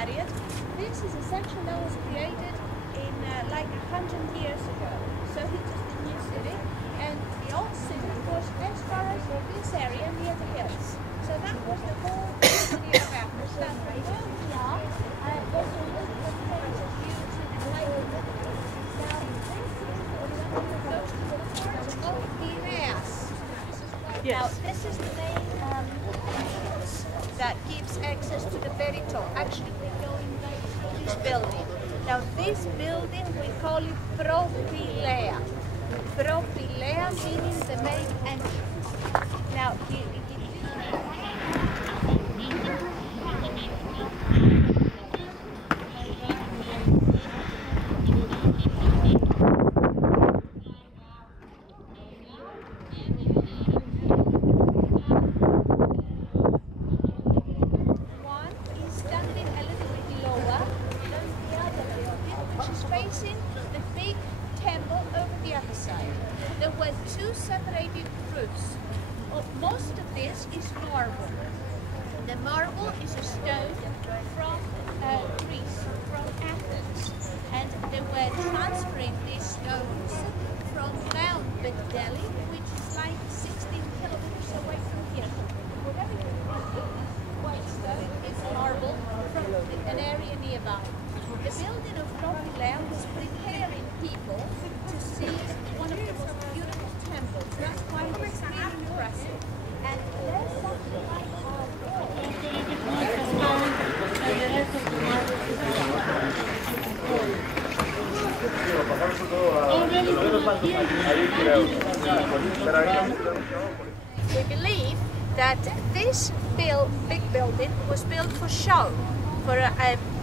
period. This is a section that was created in like 100 years ago. So it is the new city, and the old city was as far as this area near the hills. So that was the whole city of Athens. Now where we are, there's a little bit of view to the lake. Now this is of Piraeus. Yes. Now this is the main entrance that gives access to the very top. Actually, we go in this building. Now this building, we call it Propylea. Propylea meaning the main entrance. Now, most of this is marble. The marble is a stone from Greece, from Athens, and they were transferring these stones from Mount Begdeli, which is like 16 kilometers away from here. Whatever you see, white stone is marble from an area nearby. The building of Propylea was preparing people to see one of the most beautiful temples. That's why it was really impressive. And there's something like we believe that this big building was built for show, for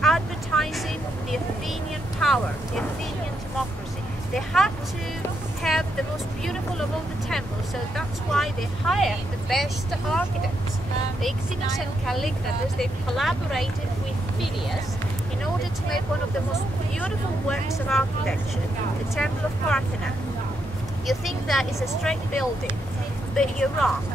advertising the Athenian power, the Athenian democracy. They had to have the most beautiful of all the temples, so that's why they hired the best architects. Ixinos and Calligratus, they collaborated with Phidias in order to make one of the most beautiful works of architecture, the Temple of Partheon. You think that is a straight building, but you're wrong,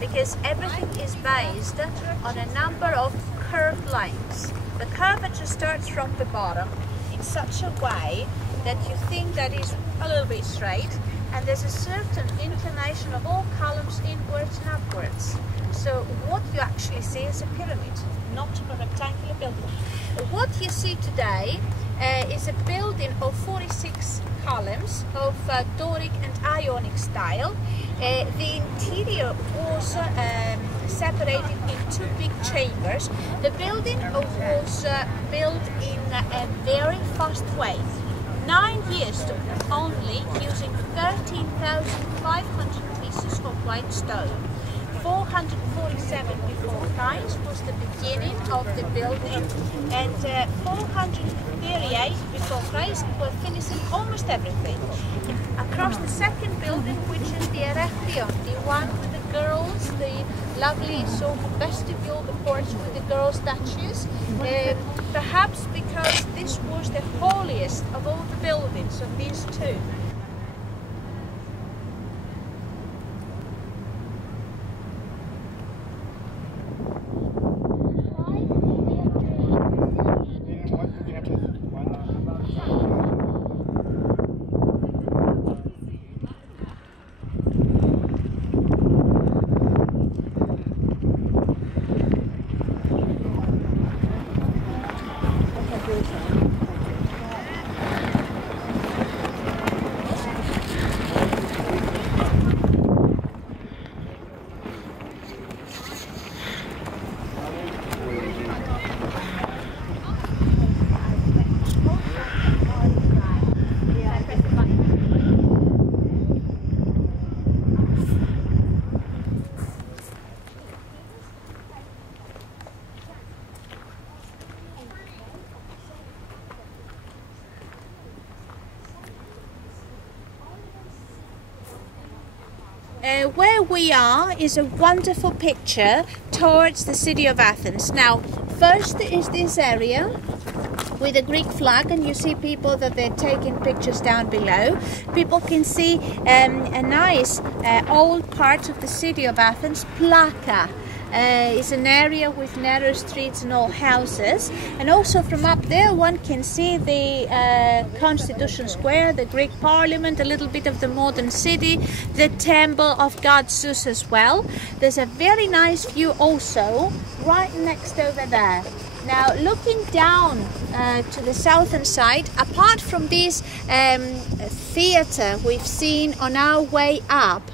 because everything is based on a number of curved lines. The curvature starts from the bottom in such a way that you think that is a little bit straight, and there's a certain inclination of all columns inwards and upwards. So what you actually see is a pyramid, not a rectangular building. What you see today is a building of 46 columns of Doric and Ionic style. The interior was separated in two big chambers. The building was built in a very fast way. 9 years took them only, using 13,500 pieces of white stone. 447 before Christ was the beginning of the building, and 438 before Christ were finishing almost everything. Across the second building, which is the Erechtheion, the one with the girls, the lovely sort of vestibule, the porch with the girl statues, perhaps because this was the holiest of all the buildings of these two. Where we are is a wonderful picture towards the city of Athens. Now, first is this area with a Greek flag, and you see people that they're taking pictures down below. People can see a nice old part of the city of Athens, Plaka. It's an area with narrow streets and all houses, and also from up there one can see the Constitution Square, the Greek Parliament, a little bit of the modern city, the temple of god Zeus as well. There's a very nice view also right next over there. Now looking down to the southern side, apart from this theatre we've seen on our way up,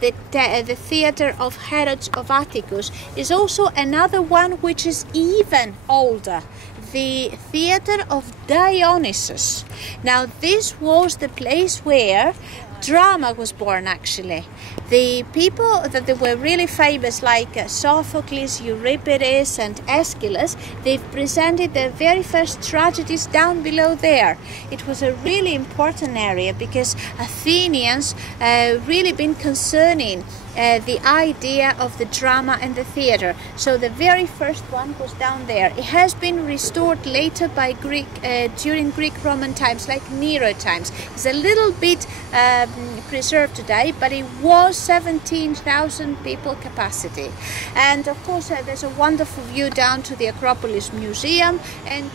the theatre of Herod of Atticus, is also another one which is even older, the theatre of Dionysus. Now this was the place where drama was born actually. The people that they were really famous, like Sophocles, Euripides and Aeschylus, they've presented their very first tragedies down below there. It was a really important area because Athenians really been concerning the idea of the drama and the theatre. So the very first one was down there. It has been restored later by during Greek-Roman times, like Nero times. It's a little bit preserved today, but it was 17,000 people capacity. And of course there's a wonderful view down to the Acropolis Museum and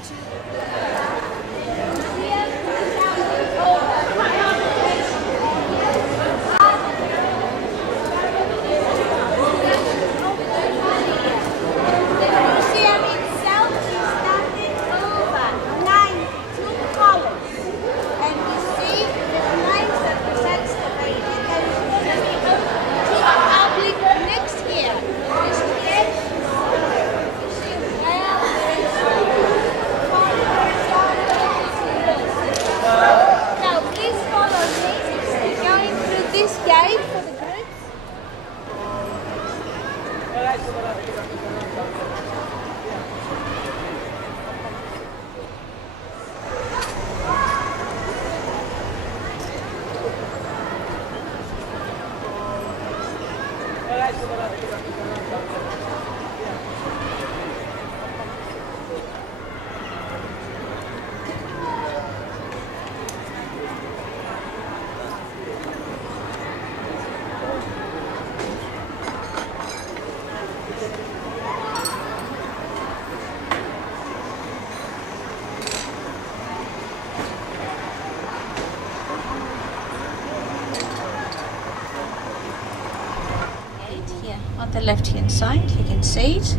on the left hand side you can see it,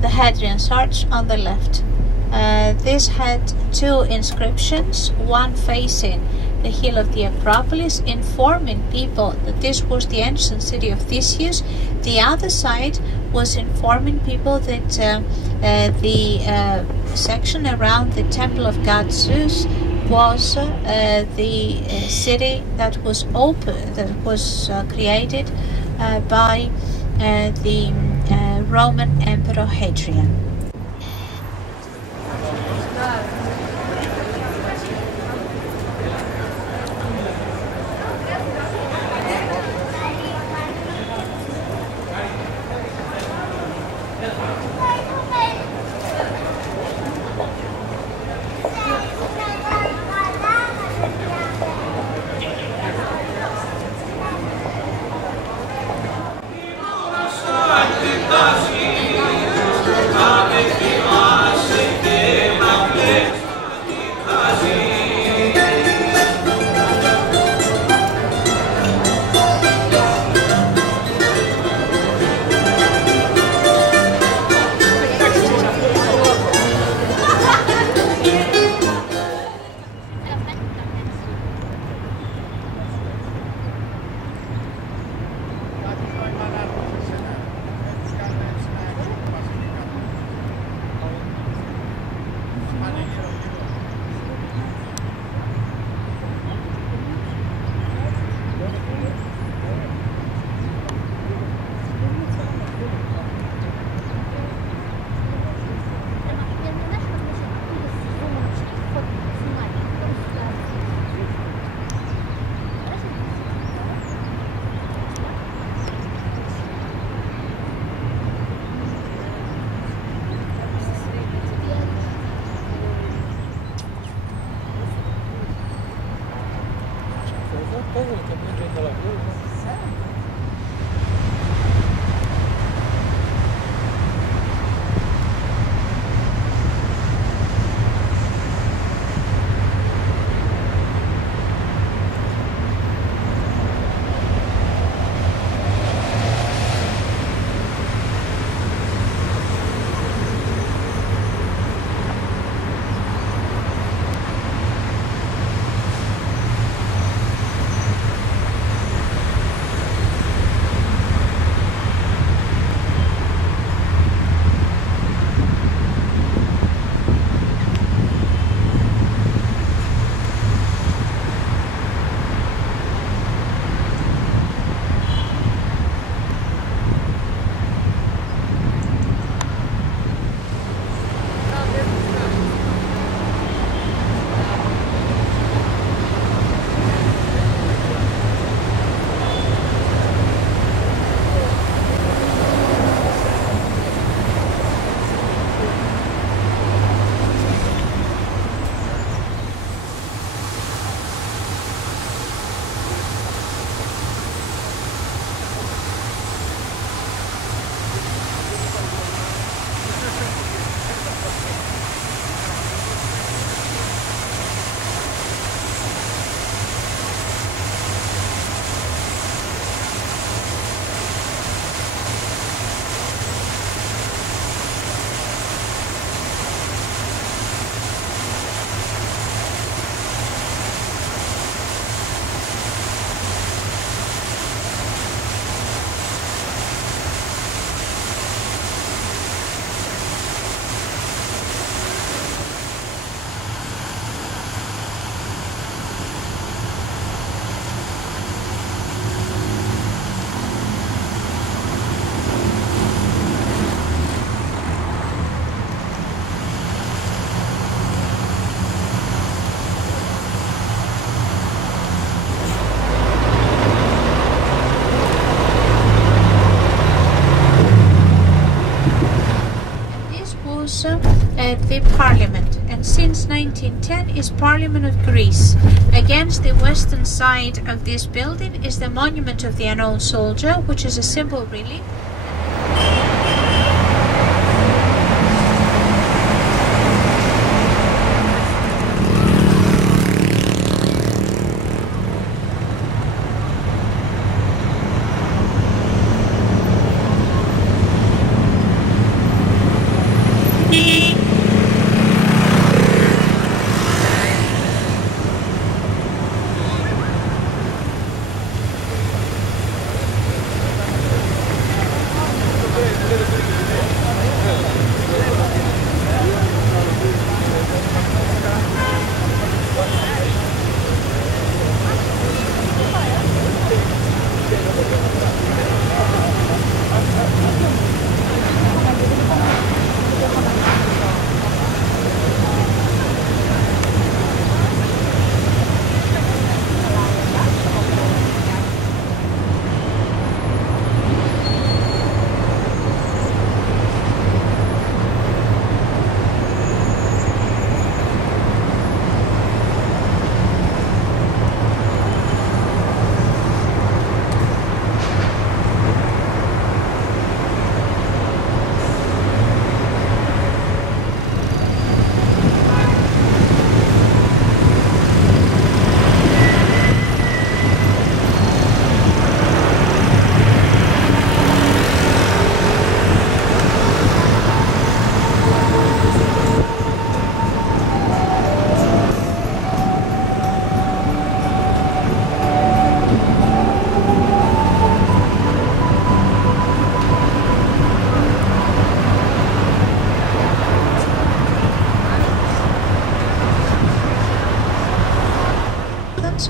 the Hadrian Arch on the left. This had two inscriptions, one facing the hill of the Acropolis, informing people that this was the ancient city of Theseus. The other side was informing people that the section around the temple of god Zeus was the city that was created by the Roman Emperor Hadrian. the parliament, and since 1910 is Parliament of Greece. Against the western side of this building is the monument of the unknown soldier, which is a simple relief.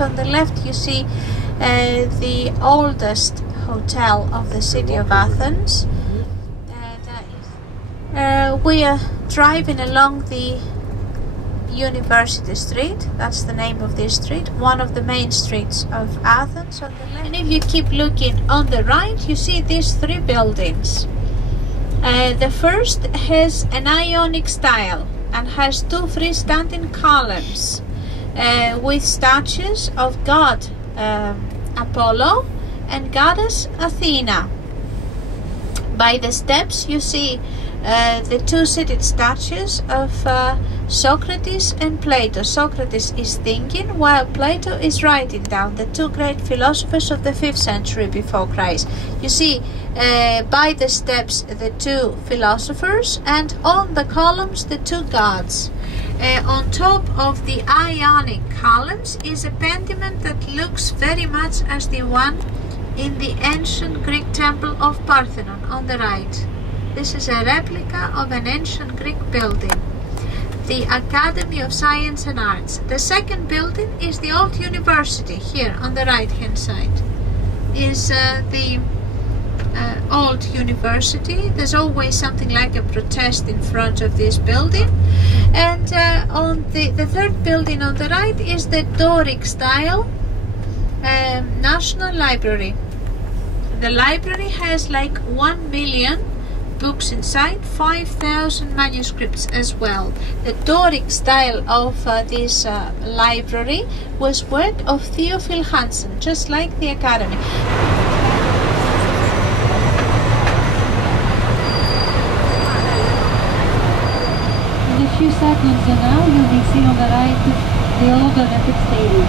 On the left you see the oldest hotel of the city of Athens. We are driving along the University Street. That's the name of this street, one of the main streets of Athens on the left. And if you keep looking on the right, you see these three buildings. The first has an Ionic style and has two freestanding columns with statues of god Apollo and goddess Athena. By the steps you see the two seated statues of Socrates and Plato. Socrates is thinking while Plato is writing down, the two great philosophers of the 5th century before Christ. You see by the steps the two philosophers, and on the columns the two gods. On top of the Ionic columns is a pediment that looks very much as the one in the ancient Greek temple of Partheon on the right. This is a replica of an ancient Greek building, the Academy of Science and Arts. The second building is the old university. Here on the right hand side is the old university. There's always something like a protest in front of this building. And on the third building on the right is the Doric style National Library. The library has like 1 million books inside, 5,000 manuscripts as well. The Doric style of this library was work of Theophil Hansen, just like the Academy. In a few seconds now, you may see on the right the old Olympic Stadium.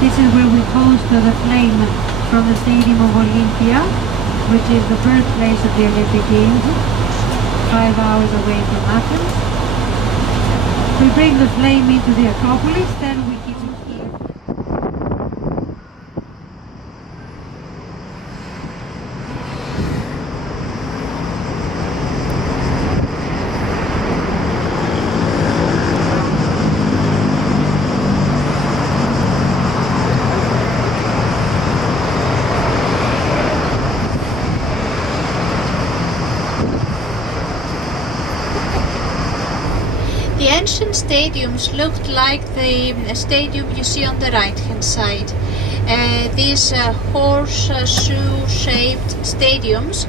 This is where we host the flame from the Stadium of Olympia, which is the birthplace of the Olympic Games, 5 hours away from Athens. We bring the flame into the Acropolis, then we keep it here. The ancient stadiums looked like the stadium you see on the right hand side. These horseshoe shaped stadiums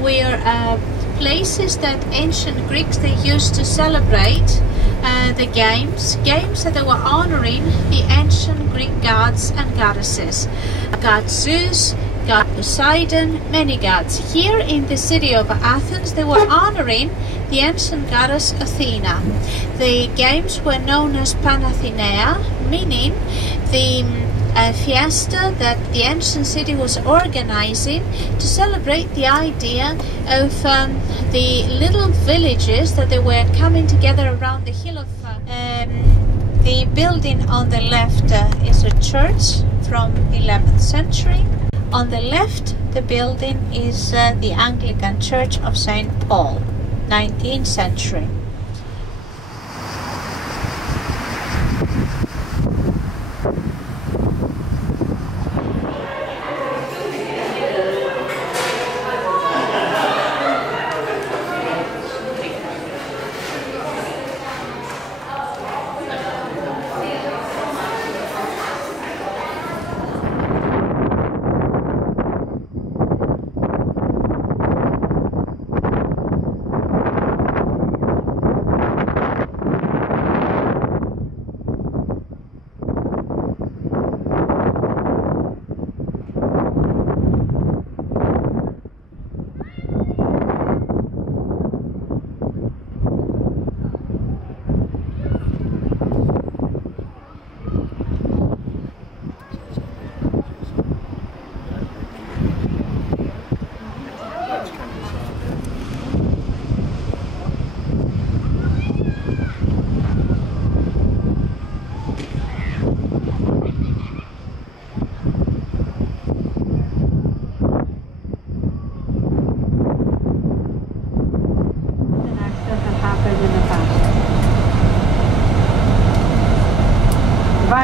were places that ancient Greeks they used to celebrate the games that they were honoring the ancient Greek gods and goddesses. God Zeus, God Poseidon, many gods. Here in the city of Athens they were honoring the ancient goddess Athena. The games were known as Panathenea, meaning the fiesta that the ancient city was organizing to celebrate the idea of the little villages that they were coming together around the hill of the building on the left is a church from 11th century. On the left the building is the Anglican Church of St. Paul, 19th century.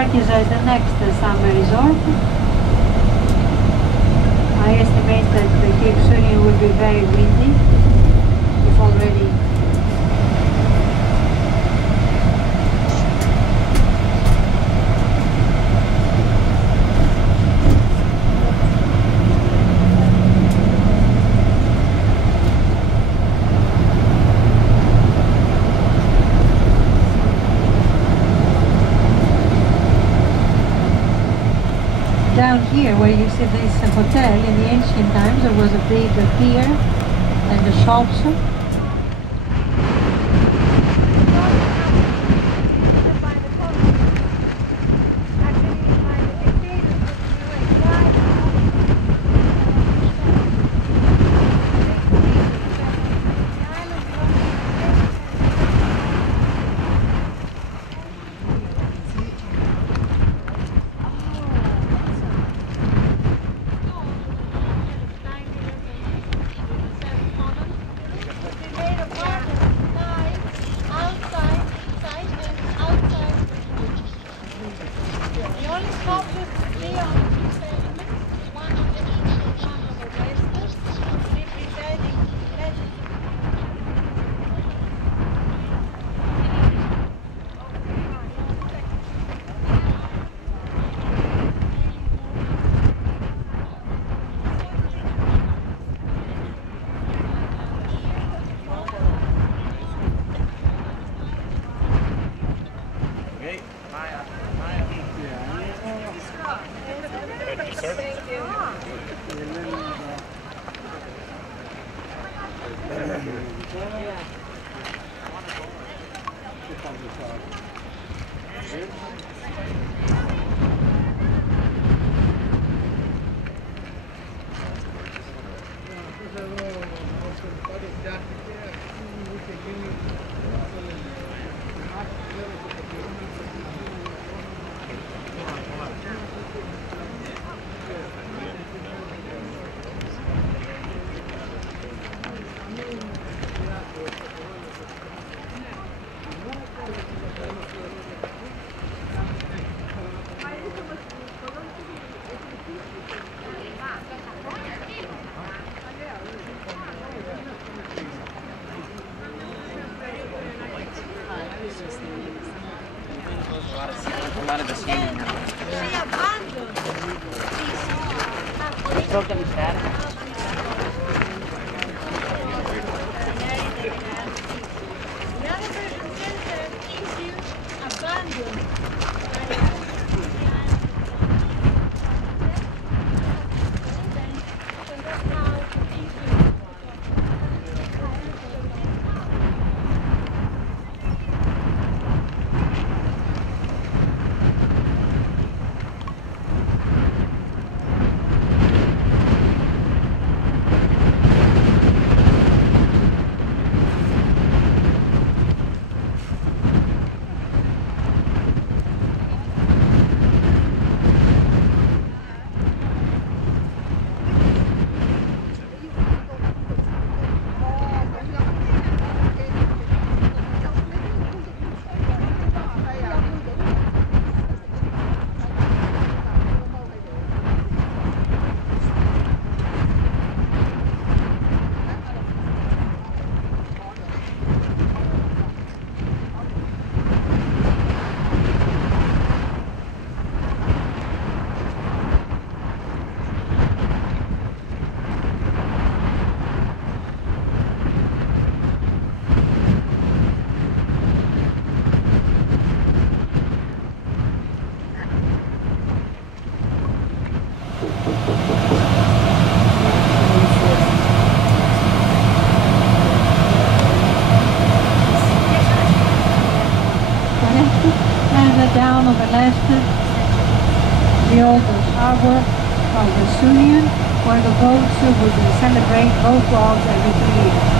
Is the next summer resort. I estimate that the Cape Sunion will be very windy, if already. Down here where you see this hotel, in the ancient times there was a big pier and the shops. down on the left, the old harbor of the Vesuvian, where the boats would celebrate boat walks every 3 years.